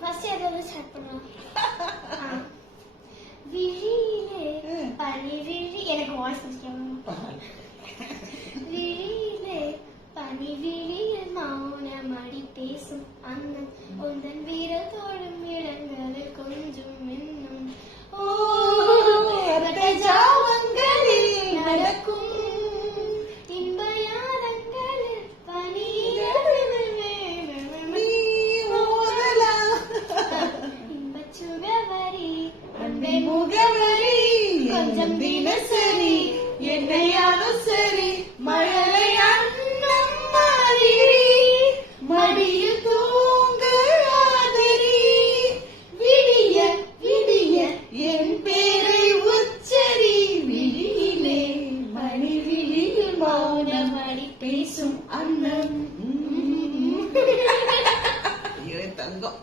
First எதாவது start பண்ணலாம். விழியிலே பனி விழி எனக்கு வாய்ஸ் முக்கியம். விழியிலே பனி விழியில் மௌனமடி பேசும் அண்ணன் உந்தன் வீரல் தோடும் இடங்களில் கொஞ்சம் இன்னும் ஜாமங்களில் நடக்கும் இன்ப யாதங்களில் இன்பச் சுகவரி அன்பை முகவரி கொஞ்சம் தினசரி என்னையாலும் சரி மழலை அன்னம் மாதிரி மடியில் தூங்க ஆதரி விடிய விடிய என் பேரை உச்சரி விழியிலே மணி விழியில் மௌனமடி பேசும் அண்ணன். தங்கம்.